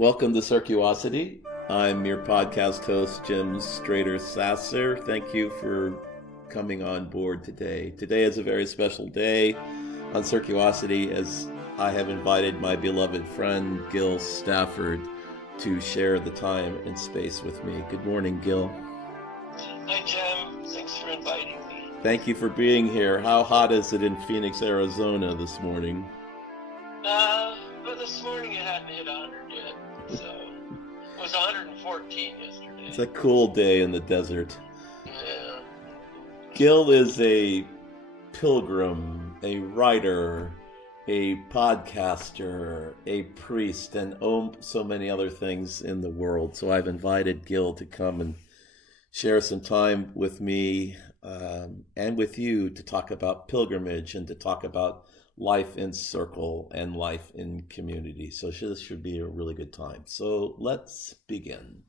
Welcome to CircuOsity. I'm your podcast host, Jim Strader-Sasser. Thank you for coming on board today. Today is a very special day on CircuOsity as I have invited my beloved friend, Gil Stafford, to share the time and space with me. Good morning, Gil. Hi, Jim. Thanks for inviting me. Thank you for being here. How hot is it in Phoenix, Arizona this morning? Well, this morning it hadn't hit 100 yet, so it was 114 yesterday. It's a cool day in the desert. Yeah. Gil is a pilgrim, a writer, a podcaster, a priest, and so many other things in the world. So I've invited Gil to come and share some time with me and with you to talk about pilgrimage and to talk about life in circle and life in community. So this should be a really good time. So let's begin.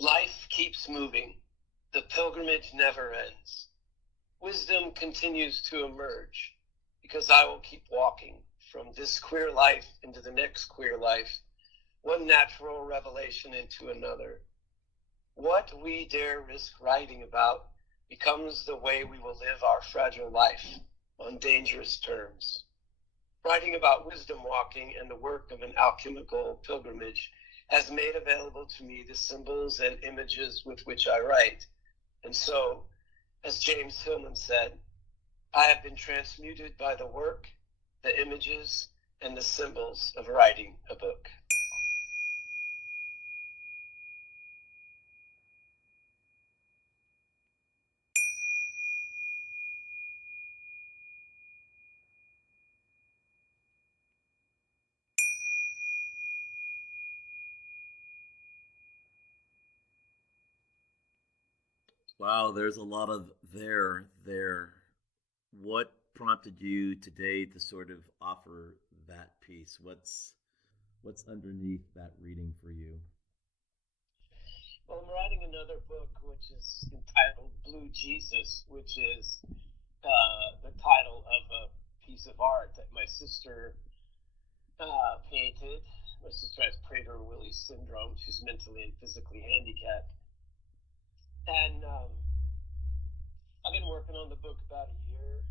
Life keeps moving. The pilgrimage never ends. Wisdom continues to emerge because I will keep walking from this queer life into the next queer life, one natural revelation into another. What we dare risk writing about becomes the way we will live our fragile life on dangerous terms. Writing about wisdom walking and the work of an alchemical pilgrimage has made available to me the symbols and images with which I write. And so, as James Hillman said, I have been transmuted by the work, the images, and the symbols of writing a book. Wow, there's a lot of there. What prompted you today to sort of offer that piece? What's underneath that reading for you? Well, I'm writing another book which is entitled Blue Jesus, which is the title of a piece of art that my sister painted. My sister has Prader-Willi syndrome. She's mentally and physically handicapped. And I've been working on the book about a year,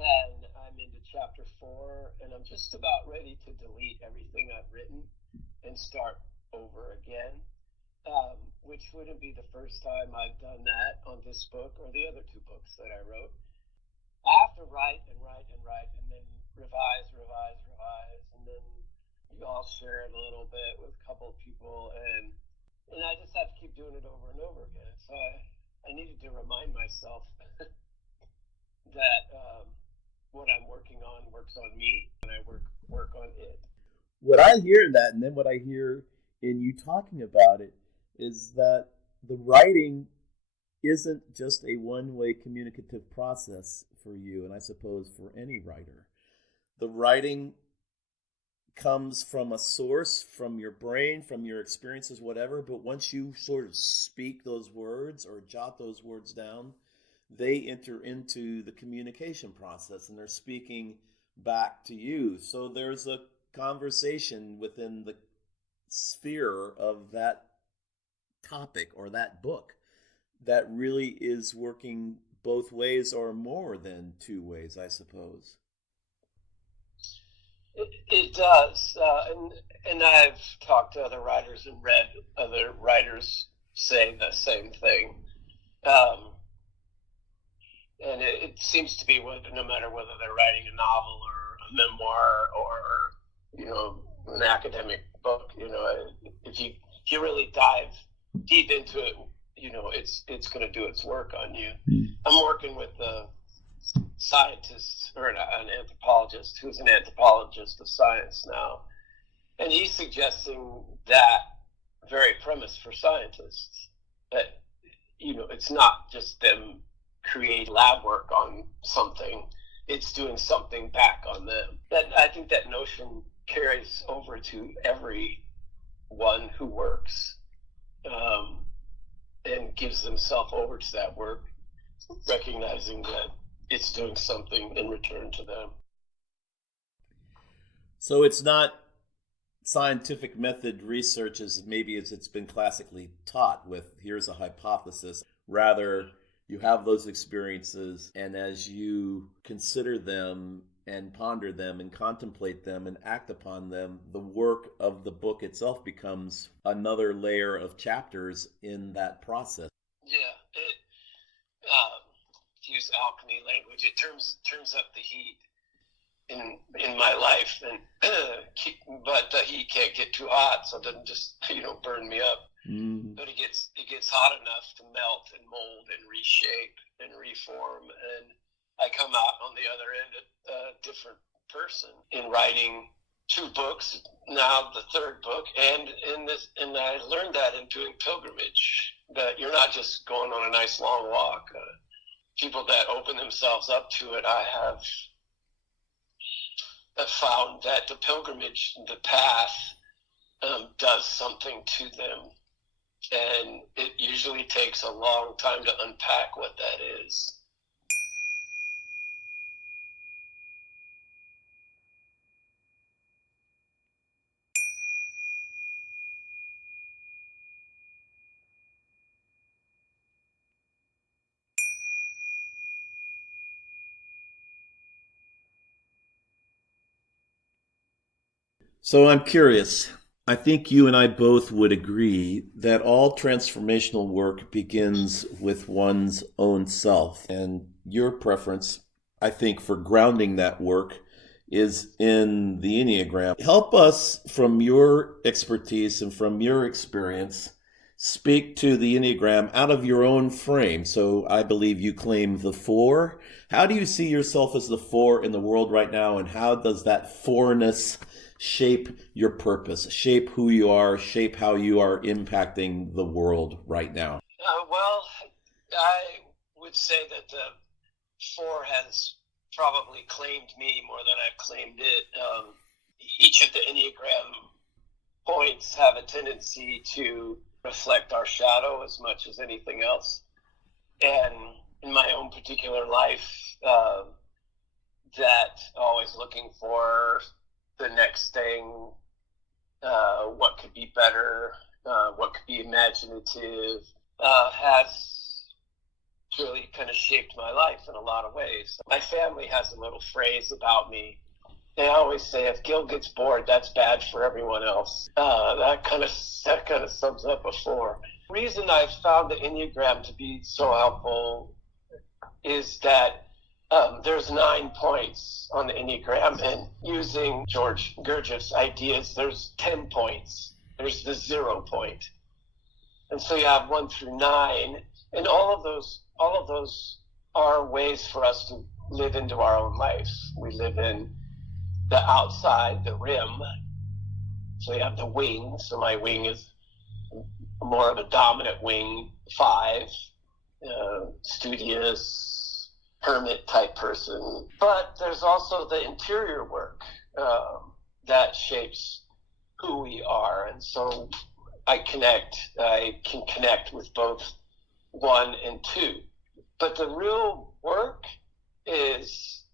and I'm into chapter 4, and I'm just about ready to delete everything I've written and start over again, which wouldn't be the first time I've done that on this book or the other 2 books that I wrote. I have to write and write and write and then revise, and then you all share it a little bit with a couple of people, and I just have to keep doing it over and over again. So I needed to remind myself that what I'm working on works on me, and I work on it. What I hear in that, and then what I hear in you talking about it, is that the writing isn't just a one-way communicative process for you, and I suppose for any writer. The writing comes from a source, from your brain, from your experiences, whatever, but once you sort of speak those words or jot those words down, they enter into the communication process and they're speaking back to you. So there's a conversation within the sphere of that topic or that book that really is working both ways or more than 2 ways, I suppose. It does, and I've talked to other writers and read other writers say the same thing. And it seems to be no matter whether they're writing a novel or a memoir or, an academic book, if you really dive deep into it, it's going to do its work on you. I'm working with a scientist or an anthropologist who's an anthropologist of science now, and he's suggesting that very premise for scientists, that it's not just them create lab work on something, it's doing something back on them. I think that notion carries over to everyone who works, and gives themselves over to that work, recognizing that it's doing something in return to them. So it's not scientific method research as maybe as it's been classically taught with here's a hypothesis. Rather, you have those experiences, and as you consider them and ponder them and contemplate them and act upon them, the work of the book itself becomes another layer of chapters in that process. Yeah, to use alchemy language, it turns up the heat in my life, and but the heat can't get too hot, so it doesn't just burn me up. But it gets hot enough to melt and mold and reshape and reform, and I come out on the other end a different person in writing 2 books, now the 3rd book, and I learned that in doing pilgrimage, that you're not just going on a nice long walk. People that open themselves up to it, I have found that the pilgrimage, the path, does something to them. And it usually takes a long time to unpack what that is. So I'm curious. I think you and I both would agree that all transformational work begins with one's own self. And your preference, I think, for grounding that work is in the Enneagram. Help us, from your expertise and from your experience, speak to the Enneagram out of your own frame. So I believe you claim the 4. How do you see yourself as the 4 in the world right now, and how does that 4-ness shape your purpose, shape who you are, shape how you are impacting the world right now? Well, I would say that the 4 has probably claimed me more than I've claimed it. Each of the Enneagram points have a tendency to reflect our shadow as much as anything else. And in my own particular life, that always looking for the next thing, what could be better, what could be imaginative, has really kind of shaped my life in a lot of ways. My family has a little phrase about me. They always say, if Gil gets bored, that's bad for everyone else. That kind of sums up a 4. The reason I've found the Enneagram to be so helpful is that there's 9 points on the Enneagram, and using George Gurdjieff's ideas, there's 10 points. There's the 0 point. And so you have 1 through 9, and all of those are ways for us to live into our own life. We live in the outside, the rim. So you have the wing. So my wing is more of a dominant wing, 5, studious, hermit type person. But there's also the interior work that shapes who we are. And so I can connect with both 1 and 2. But the real work is,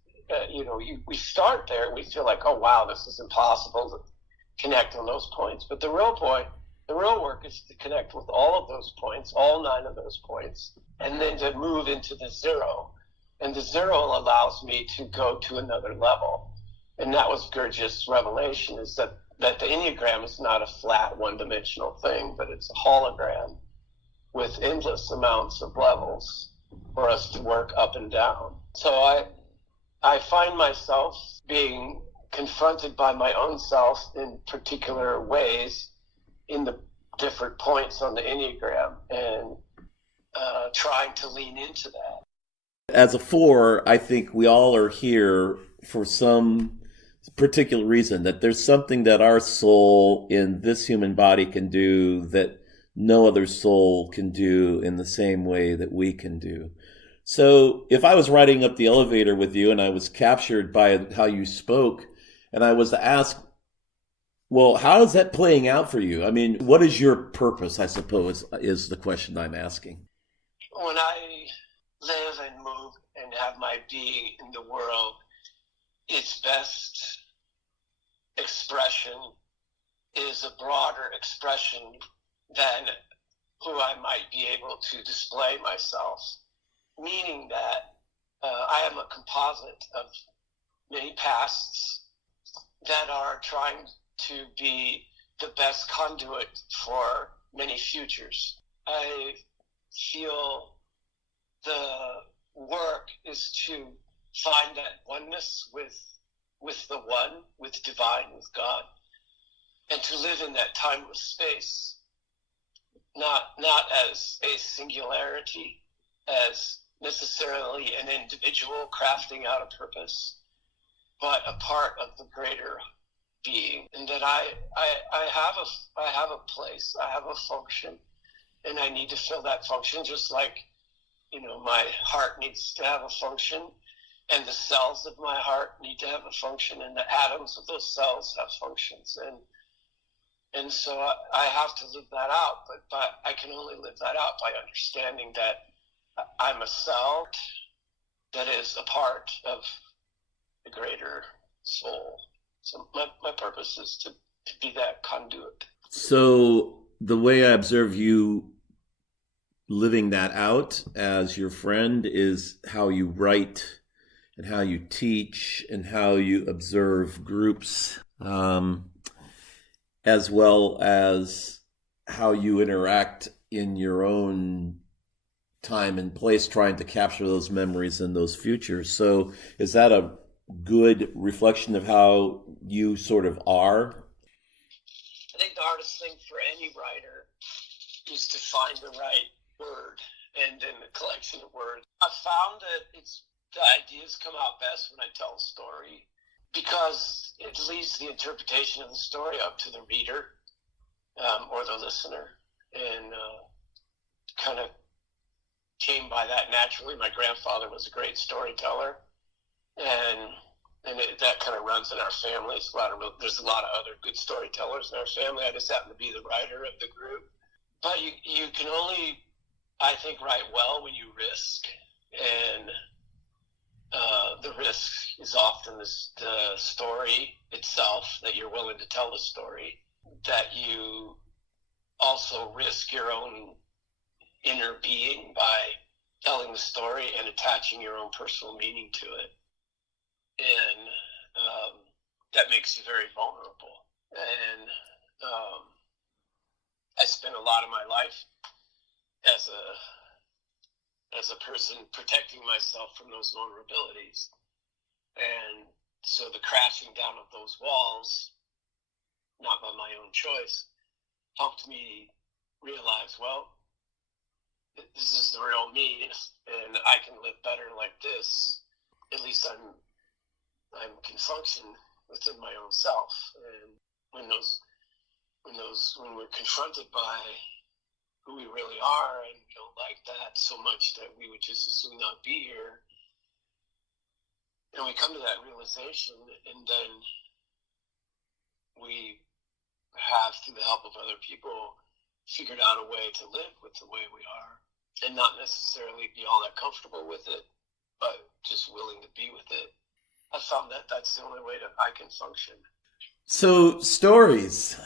we start there and we feel like, oh, wow, this is impossible to connect on those points. But the real work is to connect with all of those points, all 9 of those points, and then to move into the 0. And the 0 allows me to go to another level. And that was Gurdjieff's revelation, is that the Enneagram is not a flat one-dimensional thing, but it's a hologram with endless amounts of levels for us to work up and down. So I find myself being confronted by my own self in particular ways in the different points on the Enneagram, and trying to lean into that. As a 4, I think we all are here for some particular reason, that there's something that our soul in this human body can do that no other soul can do in the same way that we can do. So if I was riding up the elevator with you and I was captured by how you spoke, and I was to ask, well, how is that playing out for you? I mean, what is your purpose, I suppose, is the question I'm asking. When I live and move and have my being in the world, its best expression is a broader expression than who I might be able to display myself, meaning that I am a composite of many pasts that are trying to be the best conduit for many futures. I feel the work is to find that oneness with the one, with divine, with God, and to live in that timeless space, not as a singularity, as necessarily an individual crafting out a purpose, but a part of the greater being. And that I have a place, I have a function, and I need to fill that function, just like, my heart needs to have a function, and the cells of my heart need to have a function, and the atoms of those cells have functions. And so I have to live that out, but I can only live that out by understanding that I'm a cell that is a part of the greater soul. So my purpose is to be that conduit. So the way I observe you living that out as your friend is how you write and how you teach and how you observe groups, as well as how you interact in your own time and place trying to capture those memories and those futures. So is that a good reflection of how you sort of are? I think the hardest thing for any writer is to find the right word and in the collection of words. I found that the ideas come out best when I tell a story, because it leaves the interpretation of the story up to the reader or the listener, and kind of came by that naturally. My grandfather was a great storyteller, and that kind of runs in our family. There's a lot of other good storytellers in our family. I just happen to be the writer of the group. But you can only, I think, write well when you risk, and the risk is often the story itself, that you're willing to tell the story, that you also risk your own inner being by telling the story and attaching your own personal meaning to it. And that makes you very vulnerable. And I spent a lot of my life as a person protecting myself from those vulnerabilities. And so the crashing down of those walls, not by my own choice, helped me realize, well, this is the real me, and I can live better like this. At least I can function within my own self. And when we're confronted by who we really are, and we don't like that so much that we would just as soon not be here, and we come to that realization, and then we have, through the help of other people, figured out a way to live with the way we are, and not necessarily be all that comfortable with it, but just willing to be with it. I found that that's the only way that I can function. So stories,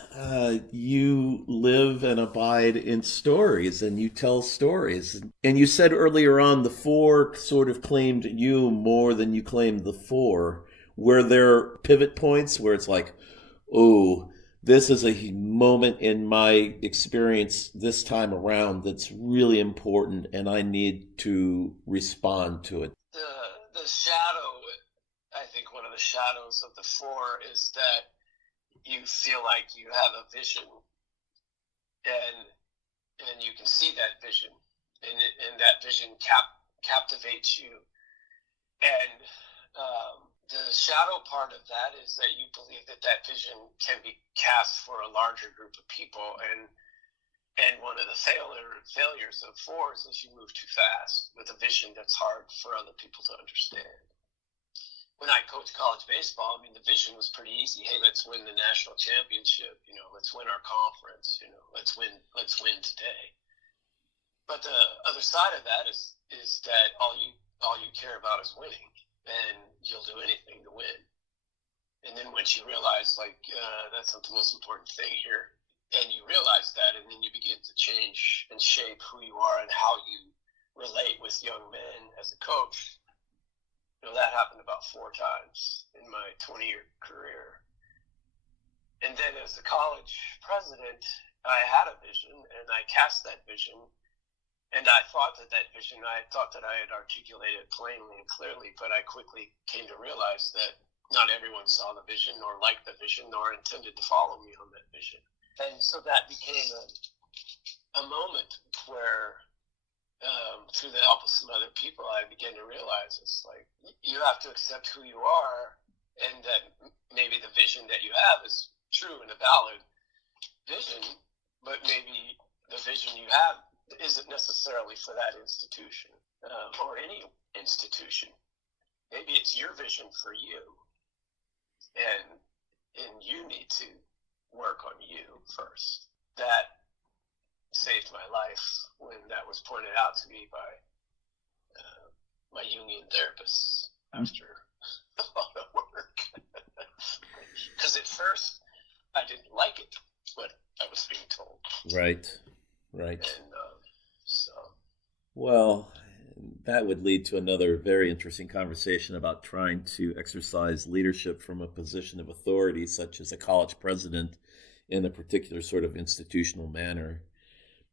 you live and abide in stories, and you tell stories. And you said earlier on the four sort of claimed you more than you claimed the four. Were there pivot points where it's like, oh, this is a moment in my experience this time around that's really important, and I need to respond to it? The shadow, I think one of the shadows of the four is that you feel like you have a vision, and you can see that vision, and that vision captivates you. And the shadow part of that is that you believe that vision can be cast for a larger group of people, and And one of the failures of fours is you move too fast with a vision that's hard for other people to understand. When I coached college baseball, I mean, the vision was pretty easy. Hey, let's win the national championship. Let's win our conference. Let's win today. But the other side of that is that all you care about is winning, and you'll do anything to win. And then once you realize, that's not the most important thing here, and you realize that, and then you begin to change and shape who you are and how you relate with young men as a coach. That happened about 4 times in my 20-year career. And then as a college president, I had a vision, and I cast that vision. And I thought that I had articulated plainly and clearly, but I quickly came to realize that not everyone saw the vision or liked the vision or intended to follow me on that vision. And so that became a moment where, through the help of some other people, I began to realize it's like you have to accept who you are, and that maybe the vision that you have is true and a valid vision, but maybe the vision you have isn't necessarily for that institution or any institution. Maybe it's your vision for you, and you need to work on you first. That saved my life when that was pointed out to me by my Jungian therapist after a lot of work. Because at first I didn't like it, what I was being told. Right. And Well, that would lead to another very interesting conversation about trying to exercise leadership from a position of authority, such as a college president, in a particular sort of institutional manner.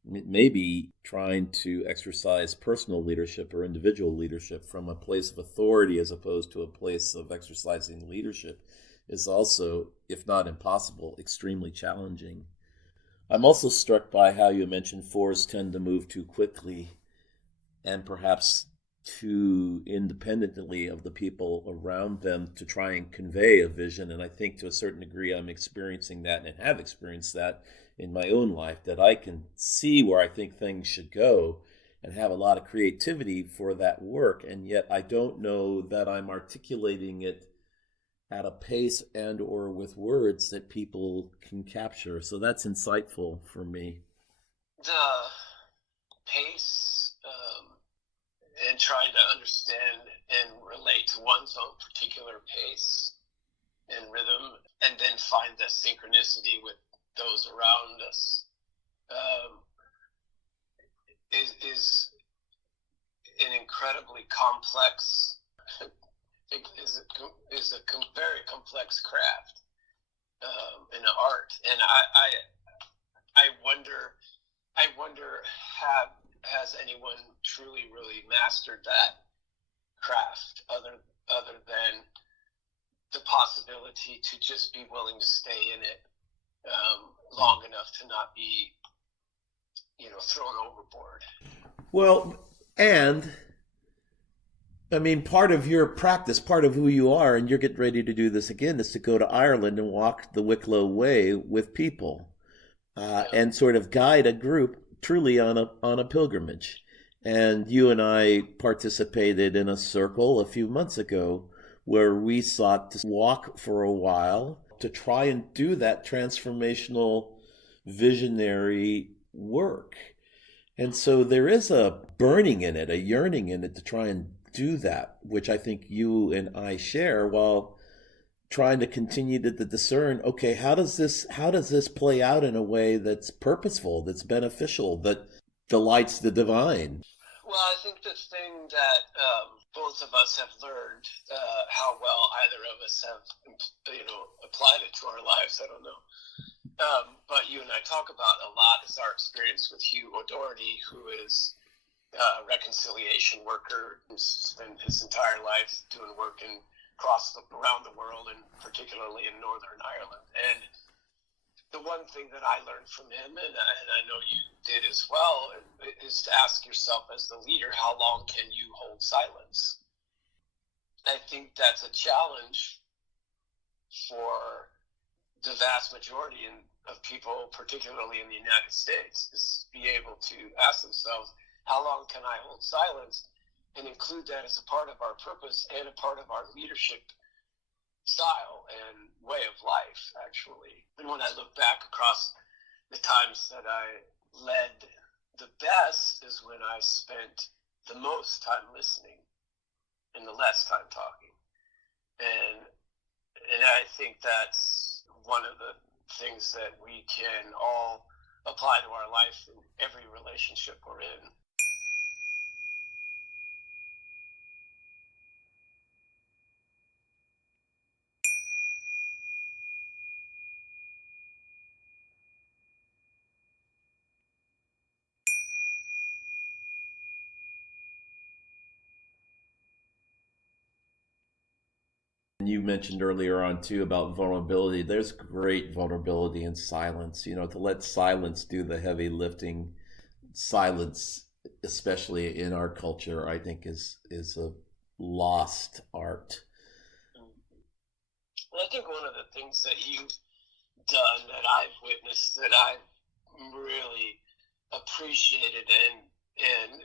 Maybe trying to exercise personal leadership or individual leadership from a place of authority as opposed to a place of exercising leadership is also, if not impossible, extremely challenging. I'm also struck by how you mentioned fours tend to move too quickly and perhaps too independently of the people around them to try and convey a vision. And I think to a certain degree I'm experiencing that and have experienced that in my own life, that I can see where I think things should go and have a lot of creativity for that work. And yet I don't know that I'm articulating it at a pace and or with words that people can capture. So that's insightful for me. The pace and trying to understand and relate to one's own particular pace and rhythm, and then find the synchronicity with those around us is an incredibly complex is a very complex craft and art. And I wonder has anyone truly really mastered that craft other than the possibility to just be willing to stay in it long enough to not be thrown overboard. Well, and I mean, part of your practice, part of who you are, and you're getting ready to do this again, is to go to Ireland and walk the Wicklow Way with people and sort of guide a group truly on a pilgrimage. And you and I participated in a circle a few months ago where we sought to walk for a while to try and do that transformational, visionary work. And so there is a burning in it, a yearning in it to try and do that, which I think you and I share, while trying to continue to discern, okay, how does this play out in a way that's purposeful, that's beneficial, that delights the divine? Well, I think the thing that both of us have learned, how well either of us have, applied it to our lives, I don't know. But you and I talk about a lot is our experience with Hugh O'Doherty, who is a reconciliation worker who's spent his entire life doing work around the world, and particularly in Northern Ireland. And the one thing that I learned from him, and I know you did as well, is to ask yourself as the leader, how long can you hold silence? I think that's a challenge for the vast majority of people, particularly in the United States, is be able to ask themselves, how long can I hold silence, and include that as a part of our purpose and a part of our leadership style and way of life, actually. And when I look back across the times that I led, the best is when I spent the most time listening and the less time talking. And I think that's one of the things that we can all apply to our life in every relationship we're in. And you mentioned earlier on too about vulnerability. There's great vulnerability in silence, to let silence do the heavy lifting. Silence, especially in our culture, I think is a lost art. Well, I think one of the things that you've done, that I've witnessed, that I've really appreciated and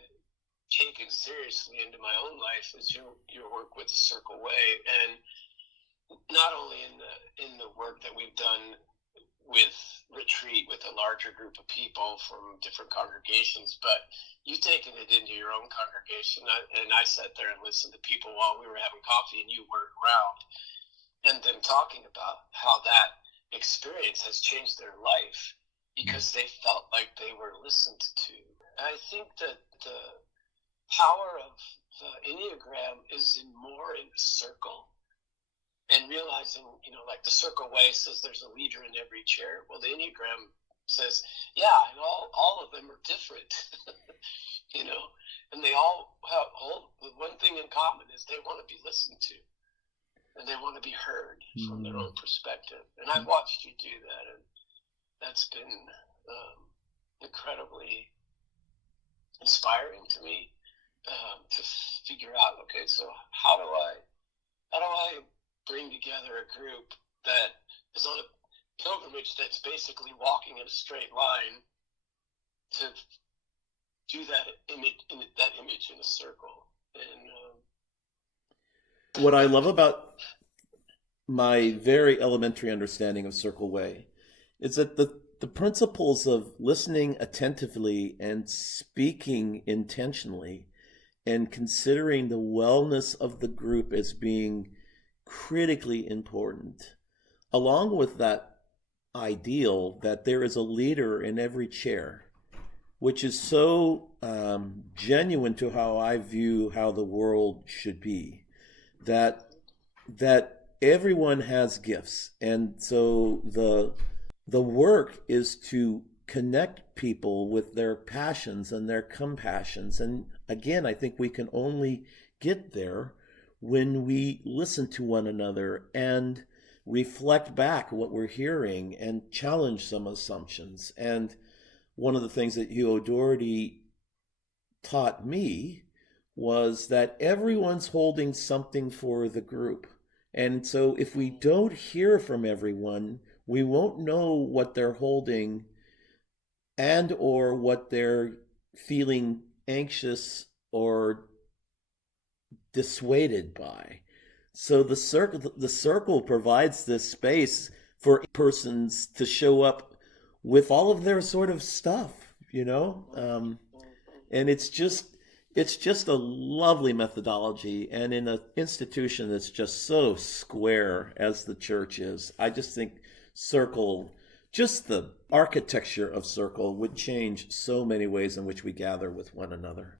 taken seriously into my own life is your work with the Circle Way, and not only in the work that we've done with retreat with a larger group of people from different congregations, but you've taken it into your own congregation. And I sat there and listened to people while we were having coffee and you weren't around, and them talking about how that experience has changed their life because they felt like they were listened to. I think that the power of the Enneagram is more in the circle, and realizing, like the Circle Way says there's a leader in every chair. Well, the Enneagram says, yeah, and all of them are different, and they all have one thing in common is they want to be listened to, and they want to be heard from their own perspective. And I've watched you do that, and that's been incredibly inspiring to me, to figure out, okay, so how do I bring together a group that is on a pilgrimage that's basically walking in a straight line to do that image in a circle. And what I love about my very elementary understanding of Circle Way is that the principles of listening attentively and speaking intentionally and considering the wellness of the group as being critically important, along with that ideal that there is a leader in every chair, which is so genuine to how I view how the world should be, that everyone has gifts, and so the work is to connect people with their passions and their compassions. And again, I think we can only get there when we listen to one another and reflect back what we're hearing and challenge some assumptions. And one of the things that Hugh O'Doherty taught me was that everyone's holding something for the group. And so if we don't hear from everyone, we won't know what they're holding and or what they're feeling anxious or dissuaded by. So the circle provides this space for persons to show up with all of their sort of stuff, and it's just a lovely methodology. And in an institution that's just so square as the church is, I just think Circle, just the architecture of Circle, would change so many ways in which we gather with one another.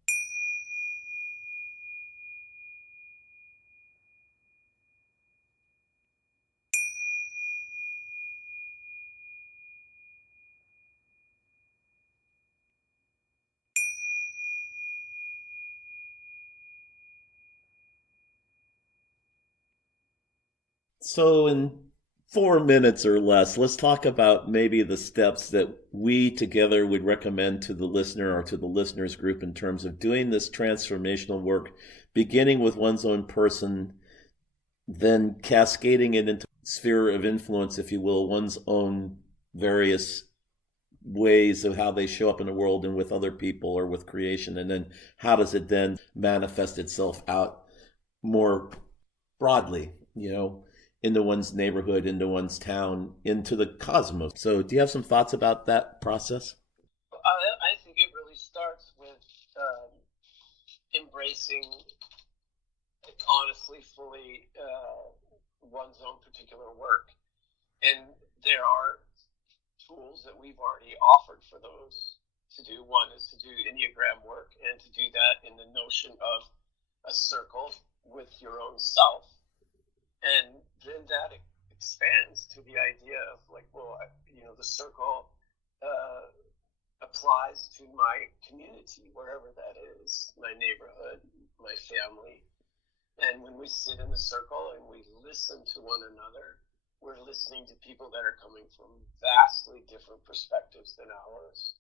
So in 4 minutes or less, let's talk about maybe the steps that we together would recommend to the listener or to the listeners group in terms of doing this transformational work, beginning with one's own person, then cascading it into sphere of influence, if you will, one's own various ways of how they show up in the world and with other people or with creation, and then how does it then manifest itself out more broadly, into one's neighborhood, into one's town, into the cosmos. So do you have some thoughts about that process? I think it really starts with embracing honestly, fully one's own particular work. And there are tools that we've already offered for those to do. One is to do Enneagram work, and to do that in the notion of a circle with your own self. And then that expands to the idea of the circle applies to my community, wherever that is, my neighborhood, my family. And when we sit in the circle and we listen to one another, we're listening to people that are coming from vastly different perspectives than ours.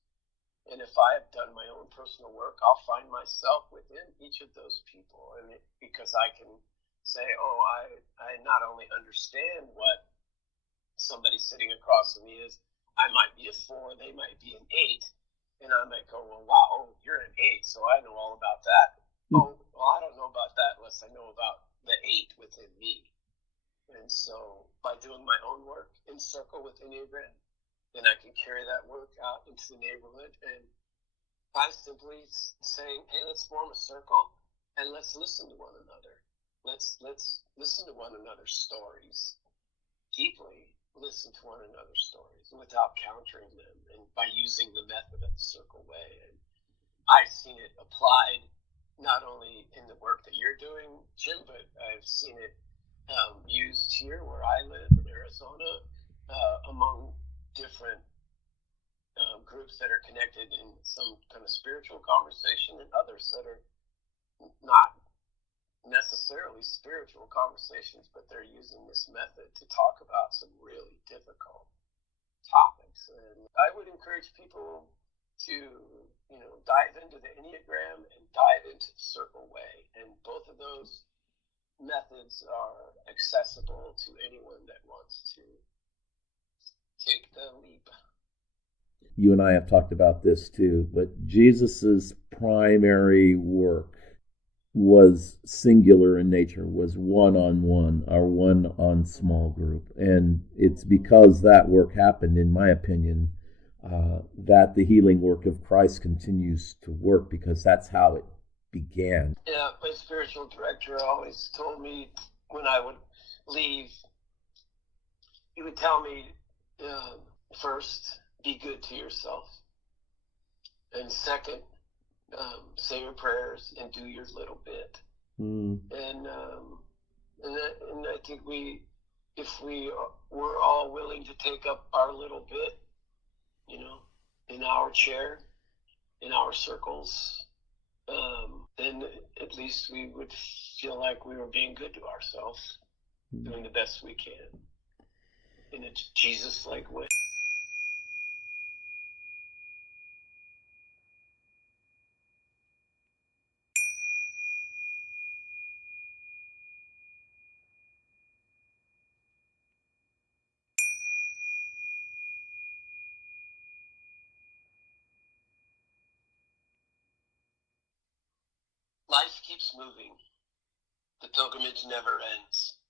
And if I have done my own personal work, I'll find myself within each of those people. And because I can say, I not only understand what somebody sitting across from me is, I might be a 4, they might be an 8. And I might go, well, wow, you're an 8, so I know all about that. Oh, well, I don't know about that unless I know about the 8 within me. And so by doing my own work in circle with Enneagram, then I can carry that work out into the neighborhood. And by simply saying, hey, let's form a circle and let's listen to one another. Let's listen to one another's stories, deeply listen to one another's stories without countering them, and by using the method of the circle way. And I've seen it applied not only in the work that you're doing, Jim, but I've seen it used here where I live in Arizona among different groups that are connected in some kind of spiritual conversation, and others that are not necessarily spiritual conversations, but they're using this method to talk about some really difficult topics. And I would encourage people to dive into the Enneagram and dive into the circle way, and both of those methods are accessible to anyone that wants to take the leap. You and I have talked about this too, but Jesus's primary work was singular in nature, was one-on-one, or one-on small group. And it's because that work happened, in my opinion, that the healing work of Christ continues to work, because that's how it began. Yeah, my spiritual director always told me when I would leave, he would tell me, first, be good to yourself. And second, say your prayers and do your little bit. And I think if we were all willing to take up our little bit, in our chair, in our circles, then at least we would feel like we were being good to ourselves, doing the best we can in a Jesus-like way. Life keeps moving. The pilgrimage never ends.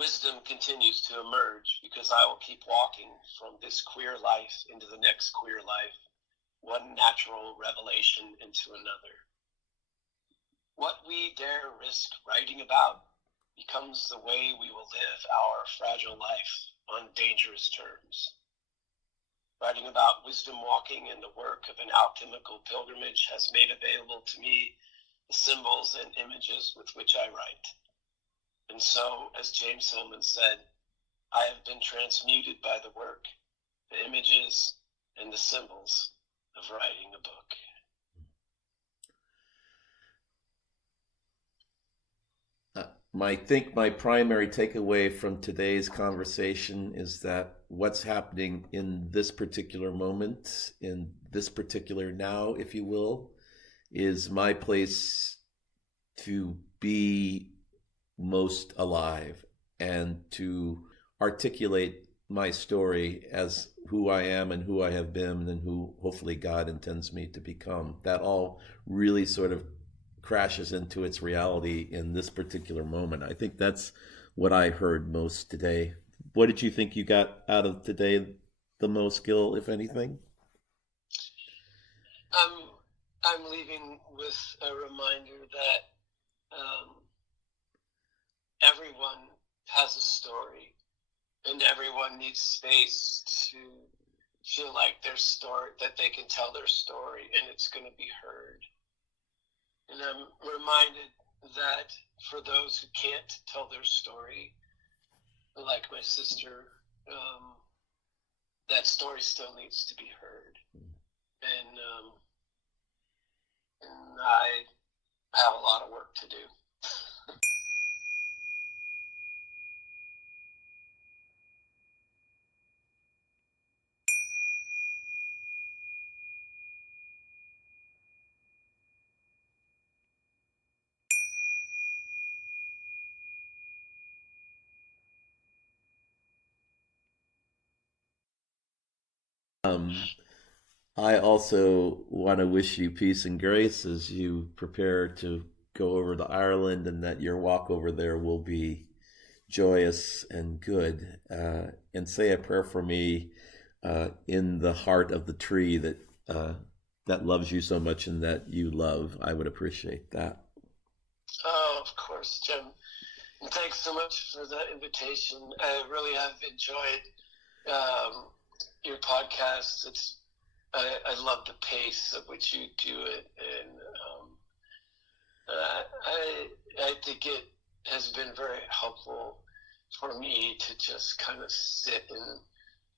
Wisdom continues to emerge because I will keep walking from this queer life into the next queer life, one natural revelation into another. What we dare risk writing about becomes the way we will live our fragile life on dangerous terms. Writing about wisdom walking and the work of an alchemical pilgrimage has made available to me the symbols and images with which I write. And so, as James Hillman said, I have been transmuted by the work, the images, and the symbols of writing a book. I think my primary takeaway from today's conversation is that what's happening in this particular moment, in this particular now, if you will, is my place to be most alive and to articulate my story as who I am and who I have been and who hopefully God intends me to become. That all really sort of crashes into its reality in this particular moment. I think that's what I heard most today. What did you think you got out of today the most, Gil, if anything? I'm leaving with a reminder that everyone has a story, and everyone needs space to feel like their story, that they can tell their story, and it's going to be heard. And I'm reminded that for those who can't tell their story, like my sister, that story still needs to be heard. And I have a lot of work to do. I also want to wish you peace and grace as you prepare to go over to Ireland, and that your walk over there will be joyous and good. And say a prayer for me in the heart of the tree that loves you so much and that you love. I would appreciate that. Oh, of course, Jim. And thanks so much for that invitation. I really have enjoyed your podcast. I love the pace at which you do it, and I think it has been very helpful for me to just kind of sit in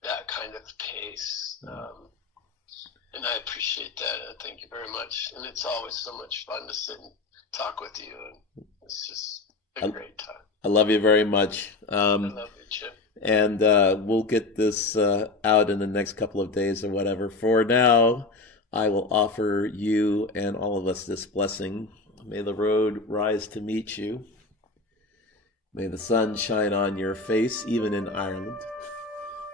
that kind of pace. And I appreciate that. Thank you very much. And it's always so much fun to sit and talk with you, and it's just a great time. I love you very much. I love you, Chip. And we'll get this out in the next couple of days or whatever. For now, I will offer you and all of us this blessing. May the road rise to meet you. May the sun shine on your face, even in Ireland.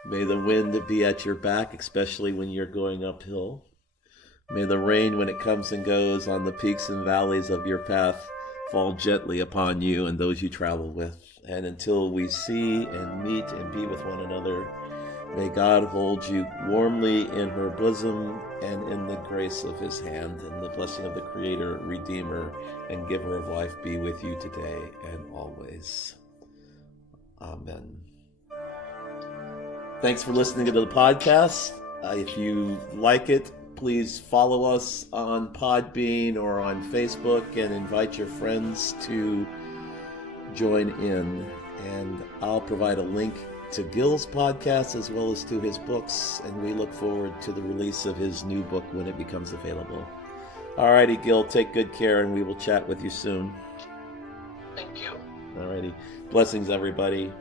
May the wind be at your back, especially when you're going uphill. May the rain, when it comes and goes on the peaks and valleys of your path, fall gently upon you and those you travel with. And until we see and meet and be with one another, may God hold you warmly in her bosom and in the grace of his hand, and the blessing of the Creator, Redeemer, and Giver of life be with you today and always. Amen. Thanks for listening to the podcast. If you like it, please follow us on Podbean or on Facebook, and invite your friends to join in. And I'll provide a link to Gil's podcast as well as to his books, and we look forward to the release of his new book when it becomes available. Alrighty, Gil, take good care, and we will chat with you soon. Thank you. Alrighty. Blessings, everybody,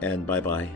and bye-bye.